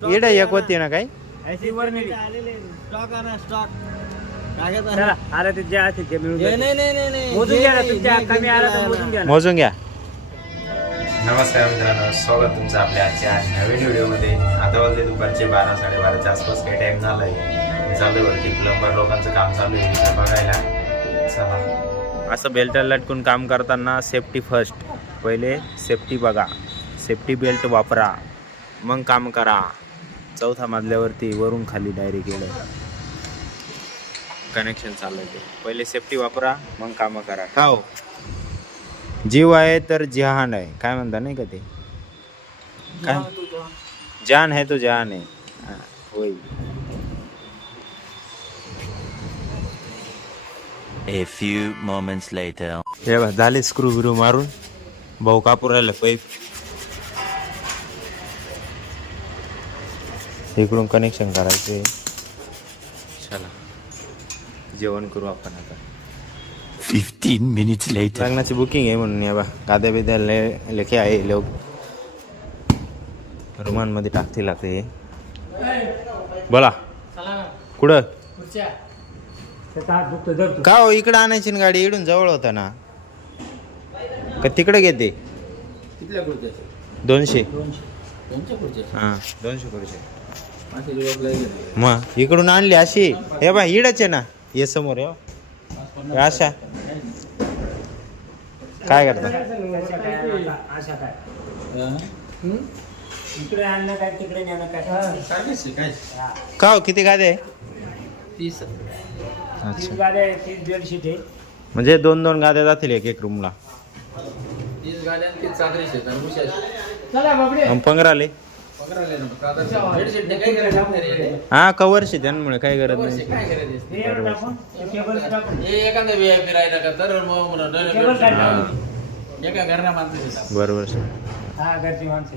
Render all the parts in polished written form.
इड एक होती ना काही ऐसी वर नाही स्टॉक आणा स्टॉक चला आलं ते जे आहे ते मिळून जाईल. नाही मोजून घ्या ना तुमच्या कमी आला तर मोजून घ्या ना. मोजून घ्या. नमस्कार मित्रांनो, स्वागत तुमचं आपल्या आजच्या नवीन व्हिडिओमध्ये. आता वाजले दुपारचे 12-12:30च्या आसपास काही टाइम झालाय. चालू वरती प्लंबर लोकांचं काम चालू आहे तिथं बघायला. चला. असं बेल्ट लटकून काम करताना सेफ्टी फर्स्ट. पहिले सेफ्टी बघा, सेफ्टी बेल्ट वापरा, मग काम करा. चौथा मजल्यावरती वरून खाली डायरेक्ट गेलं कनेक्शन चाललंय ते. पहिले सेफ्टी वापरा, मग कामं करा. का हो, जीव आहे तर जहान आहे, काय म्हणता नाही का ते? काय जान है तो जहान है. होय. A few moments later. हे बघ, झाले स्क्रू बिरू मारून. भाऊ कापूर राहिलं पाईप. इकडून कनेक्शन करायचे. चला जेवण करू आपण आता. 15 minutes later. लग्नाची बुकिंग आहे म्हणून या बा गाद्या बिद्या लेखे आहे लोक रुमांमध्ये टाकतील आता हे. बोला कुठं त्याचा हात दुखतो जर तू. का हो, इकडं आणायची ना गाडी, इकडून जवळ होता ना का तिकडे घेते? कितल्या खुर्च्या 200. 200 खुर्च्या हां 200 करूचे. असे जॉब लागले मग इकडून आणली अशी. हे बा इडच आहे ना, ये समोर हे अशा. काय करता? आशा काय इकडे आणलं काय तिकडे नेणं काय. सर्विस काय का हो, किती गाद्या आहे? 30 अच्छा, 30 गाड्या आहे, 30 बेडशीट आहे. म्हणजे 2-2 गाद्या जातील एक रूमला. 30 गाड्या 30 चादरी शेतात उशाची चला बाबडे. मग 15 आले. पकडायला ना चादर बेडशीट ने काय करायचं रे? हा कव्हरशी त्यांमुळे काही गरज कवर नाही. काय करायचं? हे एवढं टाकून, हे केबल टाकून. हे एखादा VIP राहिला का तर मग केबल बेडशीट टाकून. एका घरना माणसं येतात. बरोबर. हा घरची माणसं.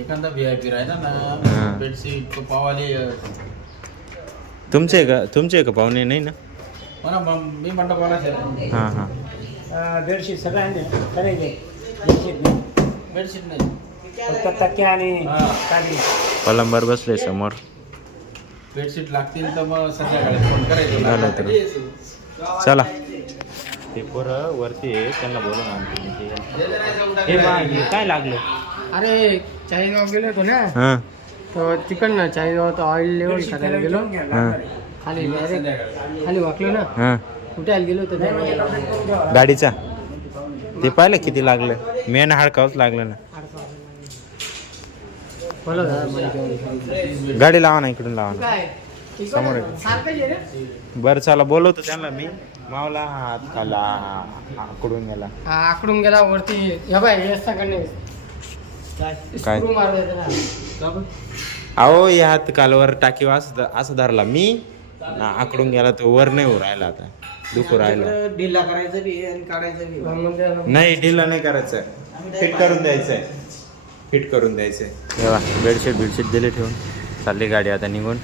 एखादा VIP राहिला हा. ना बेडशीट तो पावाले तुमचे का पाहुणे नाही ना? म्हणा मी म्हणतो कोणाचे हां हां. बेडशीट सगळं आहे करायचे. बेडशीट नाही, बेडशीट नाही फक्त तक्के आणि हा. काढली. पलंबर बसले समोर. बेडशीट लागतील तर मग संध्याकाळी फोन झालं तर. करायचं. चला ते पोरं वरती आहे, त्यांना बोलून आणतो. हे बा, हे काय लागलं? अरे चाळीसगाव गेलो होतो ना, हां तर तिकडनं चाळीसगाव ऑइल लेवल करायला गेलो. हां खाली डायरेक्ट खाली वाकलो ना, हां. कुठे गेलो होतो त्या गाडीचा ते पाहिलं किती लागलं? मेन हाडकावच लागलं ना. बोला दादा, गाडी लावा ना, इकडून लावा ना. काय समोर आहे. सारखं आहे रे. बरं चला, बोलवतो त्यांना मी. मावला हात खाला आकडून गेला. हा, आकडून गेला वरती. हे बाय हे सगळं काय? स्क्रू मारले त्याला. अहो या हात कालवर टाकीव असं धरला मी ना, आकडून गेला तो. वर नाही हो राहिला, आता दुखू राहिला. ढिल्ला करायचं बी आणि काढायचं बी. मग त्याला- नाही ढिला नाही करायचं, फिट करून द्यायचंय. फिट करून द्यायचंय. तेव्हा बेडशीट दिले ठेवून चालली गाडी आता निघून.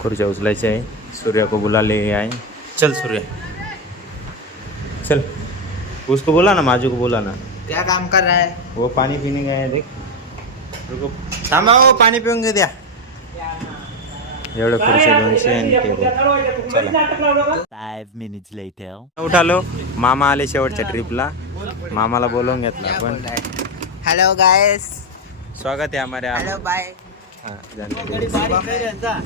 खुर्च्या उचलायची आहे. सूर्या को बुलाले आहे. चल सूर्या चल, उसको बोला ना, माजू को बोला ना. क्या काम कर रहा है? वो पानी पीने गए हैं, देख. रुको थांबा हो, पाणी पिऊन घेऊ द्या. एवढं खुर्च्या 200 आणि टेबल. चला 5 minutes later. उठालो. मामा आले शेवटच्या ट्रिपला. मामाला बोलवून घेतलं आपण. हेलो गाइस, स्वागत आहे हमारे. Hello bye.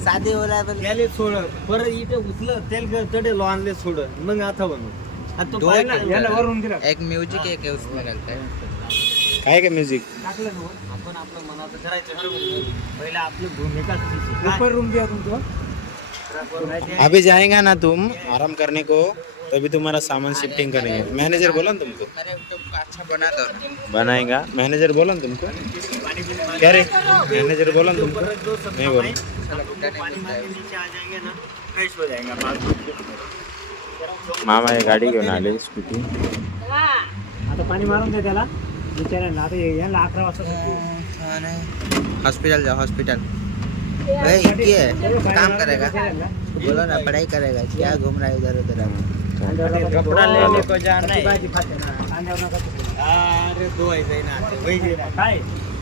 साधी बोला बोल. त्याले सोड बरं इथे उचलं तेल तडे लो आणले सोड मग आता बनव. आता तो याला वरून दिलं. एक म्यूजिक है क्या उसमें लगता है? काय का म्युझिक? आपण आपलं मनाचं करायचं बरोबर. पहिला आपली भूमिका काय? ऊपर रूम दिया तुमको. अभी जाएगा ना तुम आराम करने को, तभी तुम्हारा सामान शिफ्टिंग करेंगे. मैनेजर बोला ना तुमको? अरे तुमको अच्छा बना दो. बनाएगा मैनेजर बोला ना तुमको? क्या रे, मैनेजर बोला ना तुमको? नहीं बोला. पानी मार के नीचे आ जाएंगे ना, फ्रेश हो जाएगा बात. मामा हे गाडी घेऊन आले, स्कूटी. आता पाणी मारून दे त्याला विचारायला. आता याला 11 वाजता सुट्टी. हॉस्पिटल जाओ हॉस्पिटल. ये काम करेगा, बोलो ना पढ़ाई करेगा, क्या घूम रहा है इधर उधर. कपड़ा लेने को जाना है. भाजी खाते ना, कांद्यावर नका तुटू. अरे धुवायचं आहे ना काय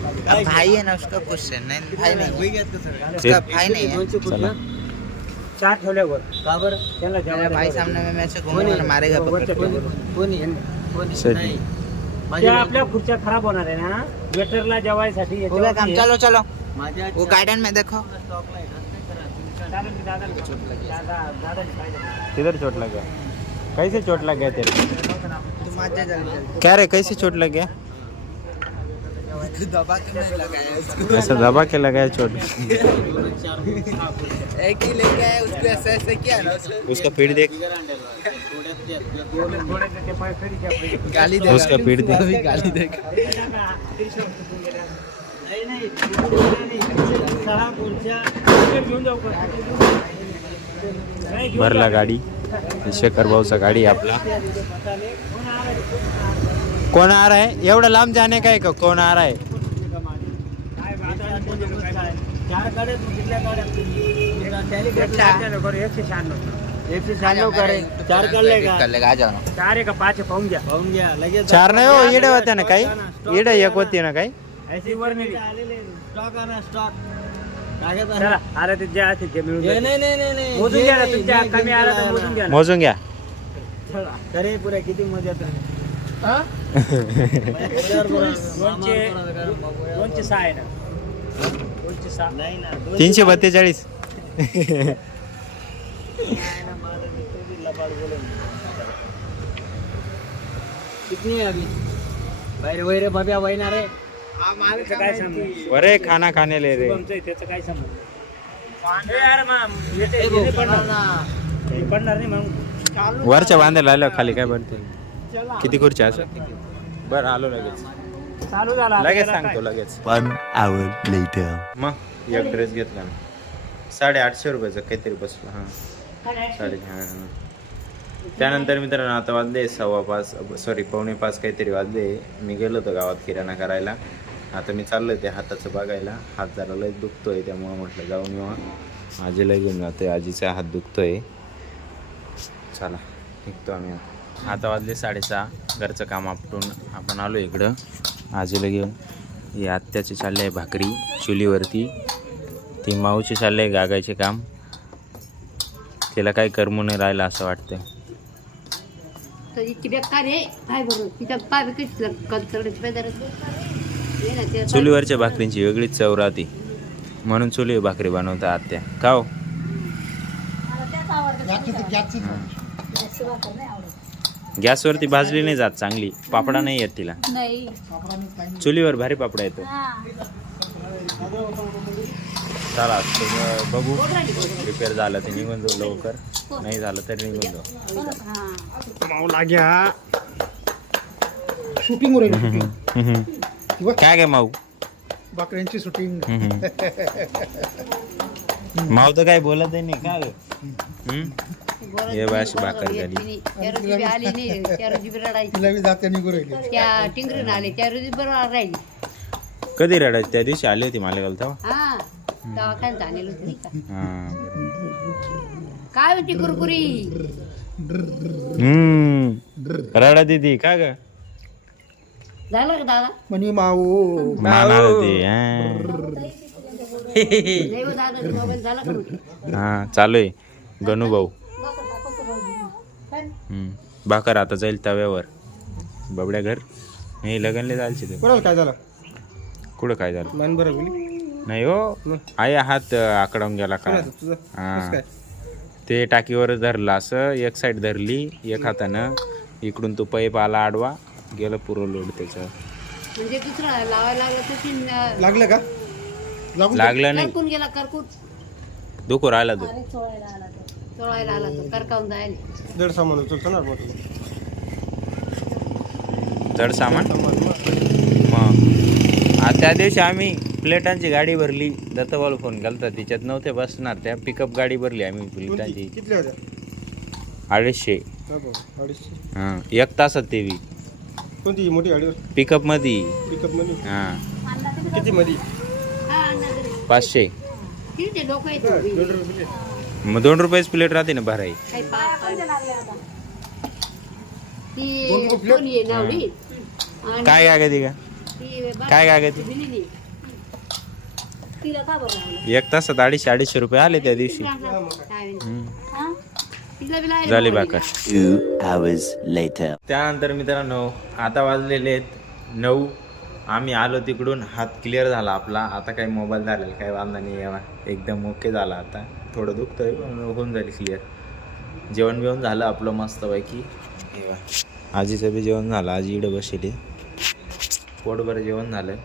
अब भाई है ना उसका क्वेश्चन नहीं, भाई नहीं होई गेत कसं रे? उसका भाई नहीं है। दोनशे चला. कुठलं? चार ठेवल्यावर का बरं? त्यांना मेरा जेवायला भाई ठेवलं. सामने में मैं से घूमूंगा और मारेगा पकड़ के। कोणी सर. नाही त्या माझ्या आपल्या खुर्च्या खराब होणार आहे ना वेटरला जेवायसाठी हो गया काम, चलो चलो माझ्या वो गार्डन में देखो। स्टॉकला आहे रस्ते करा. दादा किधर चोट लग गया? कैसे चोट लग गया तेरे? तुम आज जल्दी जल्दी क्या रे कैसे चोट लग गया? दबा के नहीं लगाया उसको, ऐसा दबा के लगाया चोट. एक ही लेके आया उसको, ऐसा ऐसा किया ना उसका पीठ देख. गाली उसका पीठ देख. अभी गाली देगा। नाही नाही सहा खुर्च्या घेऊन जाऊ का? नाही, घेऊन भरला जा. गाडी. शेखर भाऊचा गाडी आहे आपला. कौन आ रहा है? एवढं लांब जाने का है का? कौन आ रहा है? चार गाड्या कुठल्या गाड्या त्याने एकशे घेतल्या. 196. 196 गाड्या चार काढले का? कर लेगा, आ जाओ ना। 4 आहे का 5 आहे पाहून घ्या. पाहून घ्या लगेच. चार नाही हो, येडे होत्या ना काही. येडे एक होती ना काही. ऐसी वर नाही. स्टॉक आणा स्टॉक. टाकायचा आहे. चला आला ते जे असेल ते मिळून हे जाईल. नाही नाही नाही नाही मोजून हे घ्या ना नाही, तुमच्या हे कमी आला तर घेतलं मोजून घ्या ना. मोजून घ्या. अरे पुऱ्या किती मजा येते. दोनशे 6 आहे ना. 206 नाही ना 342. किती आहे अभी बाहेर वैरे बब्या वैना रे. त्याचं काय संबंध? अरे खाना खाने ले रे. तुमचं त्याचं काय संबंध? ए यार मग येते ए भाऊ, येते पडणार ना. हे पडणार नाही मग. वरच्या बांधायला आलं खाली काय बनते. किती खुर्च्या असं? बरं आलो लगेच. चालू झाला लगेच त्याला सांगतो काय? लगेच. 1 hour later. मग एक ड्रेस घेतला ना 850 रुपयाचा काहीतरी बसलो. हां 5.5. हां. त्यानंतर मित्रांनो आता वाजले 5:15 काहीतरी वाजले. मी गेलो होतो गावात किराणा करायला. आता मी चाललो ते हाताचं बघायला. हात जरा लय दुखतोय त्यामुळं म्हटलं जाऊन येऊ. आजीला घेऊन जातोय. आजीचा हात दुखतोय. चला निघतो आम्ही आता वाजले 6:30. घरचं काम आपटून आपण आलो इकडं आजीला घेऊन. ही आत्याचे चालले आहे भाकरी चुलीवरती. ती माऊची चालले आहे गागायचे काम. तिला काही करमू नाही राहिलं असं वाटतं. तर इतकी बेकार आहे काय बरोबर तिथं पाय चुलीवरच्या भाकरींची वेगळीच चव राहते म्हणून चुलीवर भाकरी बनवता आत्या. का हो? गॅसवरती भाजली नाही जात चांगली. पापडा नाही येत तिला. नाही चुलीवर भारी पापडा येतो. चला बघू. रिपेअर झालं ते निघून जाऊ लवकर. नाही झालं तरी निघून जाऊ. माऊ लाग्या शूटिंग शूटिंग काय काय माऊ? बकऱ्यांची शूटिंग. माऊ तर काय बोलत नाही का ग? हे बाशी भाकर झाली. त्या रोजी बी आली नाही त्या रोजी बी रडायची. तिला बी जाते निघू राहिली. त्या टिंगरीन आले त्या रोजी बरोबर राहिली. कधी रडायची? त्या दिवशी आली होती मालेगाव तेव्हा. हा दवाखान्यात आणलेलं होतं नाही का? हां. काय होती कुरकुरी रडा दिदी का ग? झालं का दादा म्हणी माऊ मारणार होती. नाही हो दादा मोबाईल झाला का म्हटलं? हा चालू आहे गणू भाऊ. भाकर आता जाईल तव्यावर. बबड्या घर हे लगनले जायचे ते. बरोबर काय झालं? कुठं काय झालं? मान बरं बोली नाही हो. आई हात आकडून गेला का? तुझं हा काय? ते टाकीवर धरला असं एक साईड धरली एक हातानं. इकडून तो पाईप आला आडवा गेलं पुरं लोड त्याच्यावर. म्हणजे दुसरा लावायला लागलं तर ती लागलं का? लागून लागलं नाही. करकून गेला करकून दुखू राहिला तू. चोळायला आला तो करकावून जायला. दीड सामान उचलतो ना मोठं. जड सामान मग. त्या दिवशी आम्ही प्लेटांची गाडी भरली. दत्तबाला फोन केला तिच्यात नव्हते बसणार. त्या पिकअप गाडी भरली आम्ही प्लेटांची. किती होत्या? 250. हा बाबा, 250. हां 1 तासात ते बी कोणती मोठी गाडीवर? पिकअप मध्ये. पिकअप मध्ये हां किती मध्ये? 500. किती लोक आहेत मग 2 रुपयेच प्लेट राहते ना भराई. काही ती कोणी आहे नावडी आणि काय कागदी का? ती काय कागदी? दिली नाही. तिला का बरं लावलं? 1 तासात 250 रुपये आले त्या दिवशी. हा? तिला बी लावलं झाली मोबाईल. बाकर. 2 hours later. त्यानंतर मित्रांनो आता वाजलेले आहेत 9. आम्ही आलो तिकडून, हात क्लिअर झाला आपला. आता काही मोबाईल झालेला काही वांधा नाही यावा, एकदम ओके झाला. आता थोडं दुखतंय पण होऊन जाईल क्लिअर. जेवण बिवण झालं आपलं मस्तपैकी. हे आजीचं बी जेवण झालं, आजी इकडं बसली, पोटभर जेवण झालं.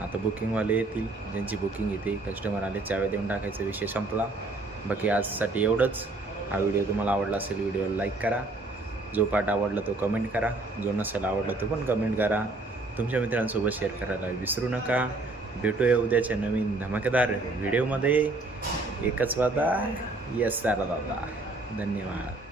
आता बुकिंगवाले येतील, ज्यांची बुकिंग येते, कस्टमर आले, चाव्या देऊन टाकायचा विषय संपला. बाकी आजसाठी एवढंच. हा व्हिडिओ तुम्हाला आवडला असेल व्हिडिओला लाईक करा, जो पार्ट आवडला तो कमेंट करा, जो नसेल आवडला तो पण कमेंट करा, तुमच्या मित्रांसोबत शेअर करायला विसरू नका. भेटूया उद्याच्या नवीन धमाकेदार व्हिडिओमध्ये. एकच वादा, यस दादा. धन्यवाद.